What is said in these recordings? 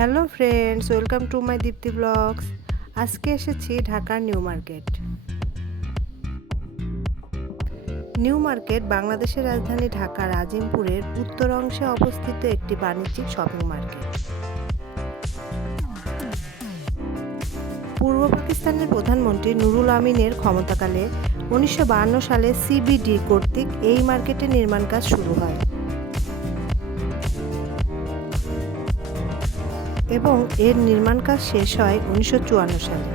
Hello friends, welcome to my Dipti blogs. আজকে এসেছি ঢাকার নিউ মার্কেট। নিউ মার্কেট বাংলাদেশের রাজধানী ঢাকার আজিমপুরের উত্তর অংশে অবস্থিত একটি বাণিজ্যিক শপিং মার্কেট। পূর্ব পাকিস্তানের প্রধানমন্ত্রী নুরুল আমিনের ক্ষমতাকালে 1952 সালে সিবিডি কর্তৃক এই মার্কেটের নির্মাণ কাজ শুরু হয় এবং এর নির্মাণ কাজ শেষ হয় 1954 সালে।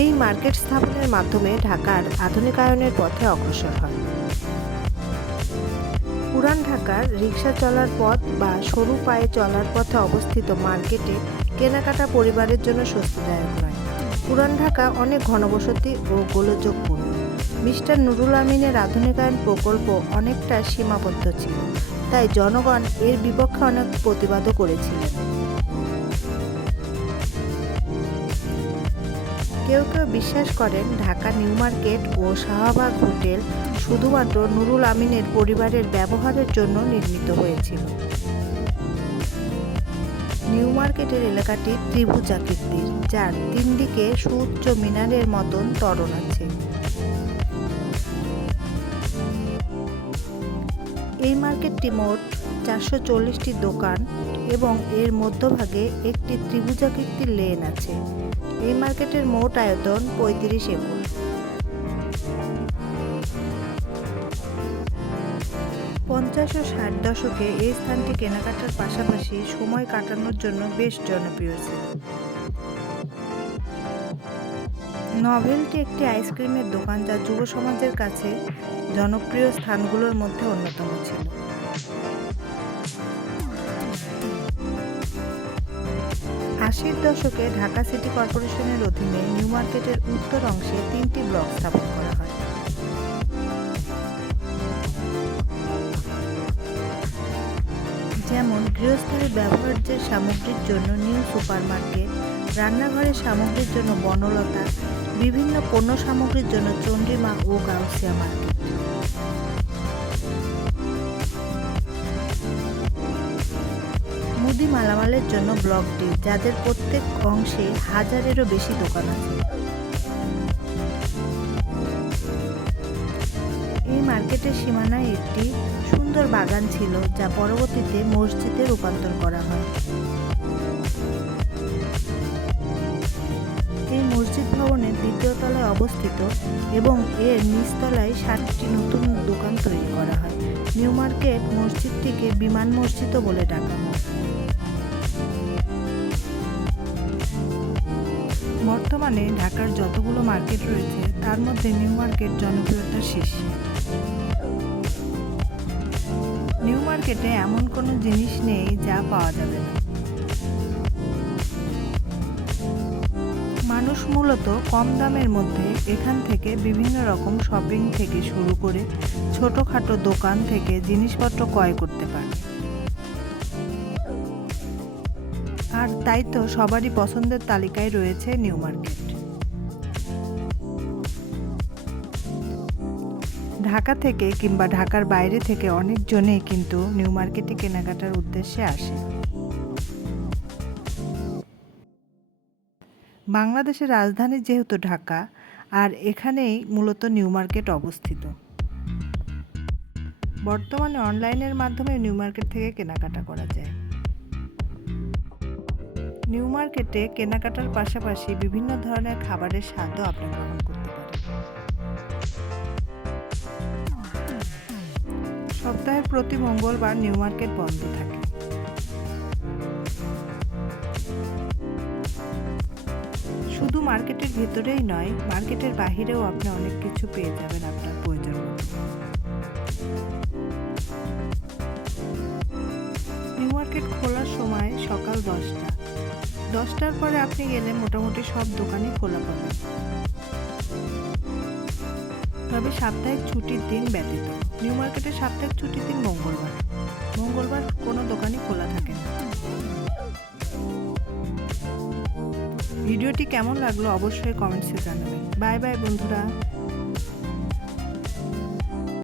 এই মার্কেট স্থাপনের মাধ্যমে ঢাকার আধুনিকায়নের পথে অগ্রসর হয়। পুরান ঢাকার রিক্সা চলার পথ বা সরু পায়ে চলার পথে অবস্থিত মার্কেটে কেনাকাটা পরিবারের জন্য স্বস্তিদায়ক নয়। পুরান ঢাকা অনেক ঘনবসতি ও গোলযোগপূর্ণ। মিস্টার নুরুল আমিনের আধুনিকায়ন প্রকল্প অনেকটা সীমাবদ্ধ ছিল, তাই জনগণ এর বিপক্ষে অনেক প্রতিবাদও করেছিলেন। কেউ কেউ বিশ্বাস করেন ঢাকা নিউ মার্কেট ও শাহবাগ হোটেল শুধুমাত্র নুরুল আমিনের পরিবারের ব্যবহারের জন্য নির্মিত হয়েছিল। নিউ মার্কেটের এলাকাটি ত্রিভুজাকৃতির, যার তিন দিকে সুউচ্চ মিনারের মতন তোরণ আছে। এই মার্কেটটি মোট 440টি দোকান এবং এর মধ্যভাগে একটি ত্রিভুজাকৃতির লেন আছে। এই মার্কেটের মোট আয়তন 35 একর। 50 ও 60 দশকে এই স্থানটি কেনাকাটার পাশাপাশি সময় কাটানোর জন্য বেশ জনপ্রিয় ছিল। নভেলটি একটি আইসক্রিমের দোকান, যা যুব সমাজের কাছে জনপ্রিয় স্থানগুলোর মধ্যে অন্যতম ছিল। আশির দশকে ঢাকা সিটি কর্পোরেশনের অধীনে নিউ মার্কেটের উত্তর অংশে 3টি ব্লক স্থাপন করা হয়। যেমন গৃহস্থলীর ব্যবহার্যের সামগ্রীর জন্য নিউ সুপার মার্কেট, রান্নাঘরের সামগ্রীর জন্য বনলতা, বিভিন্ন পণ্য সামগ্রীর জন্য চন্দ্রিমা ও গাউসিয়া মার্কেট। মুদি মালামালের জন্য ব্লক ডি, যাদের প্রত্যেক অংশে 1000-এরও বেশি দোকান আছে। এই মার্কেটের সীমানায় একটি সুন্দর বাগান ছিল, যা পরবর্তীতে মসজিদে রূপান্তর করা হয়। এই মসজিদ ভবনের দ্বিতীয় তলায় অবস্থিত এবং এর নিচতলায় 7টি নতুন দোকান তৈরি করা হয়। নিউ মার্কেট মসজিদটিকে বিমান মসজিদও বলে ডাকা হয়। বর্তমানে ঢাকার যতগুলো মার্কেট রয়েছে তার মধ্যে নিউ মার্কেট জনপ্রিয়তার শীর্ষে। নিউ মার্কেটে এমন কোনো জিনিস নেই যা পাওয়া যাবে না। মানুষ মূলত কম দামের মধ্যে এখান থেকে বিভিন্ন রকম শপিং থেকে শুরু করে ছোটখাটো দোকান থেকে জিনিসপত্র ক্রয় করতে পারে। আর তাই তো সবারই পছন্দের তালিকায় রয়েছে নিউ মার্কেট। ঢাকা থেকে কিংবা ঢাকার বাইরে থেকে অনেকজনেই কিন্তু নিউ মার্কেটে কেনাকাটার উদ্দেশ্যে আসে। বাংলাদেশের রাজধানী যেহেতু ঢাকা, আর এখানেই মূলত নিউ মার্কেট অবস্থিত। বর্তমানে অনলাইনের মাধ্যমে নিউ মার্কেট থেকে কেনাকাটা করা যায়। নিউ মার্কেটে কেনাকাটার পাশাপাশি বিভিন্ন ধরনের খাবারের স্বাদও আপনি গ্রহণ করতে পারেন। সপ্তাহের প্রতি মঙ্গলবার নিউ মার্কেট বন্ধ থাকে। শুধু মার্কেটের ভিতরেই নয়, মার্কেটের বাহিরেও আপনি অনেক কিছু পেয়ে যাবেন আপনার প্রয়োজন মতো। নিউ মার্কেট খোলার সময় সকাল 10টা। 10টার পরে আপনি গেলে মোটামুটি সব দোকানই খোলা পাবেন, তবে সাপ্তাহিক ছুটির দিন ব্যতীত। নিউ মার্কেটের সাপ্তাহিক ছুটির দিন মঙ্গলবার। মঙ্গলবার কোনো দোকানই খোলা থাকে না। ভিডিওটি কেমন লাগলো অবশ্যই কমেন্টসে জানাবেন। বাই বাই বন্ধুরা।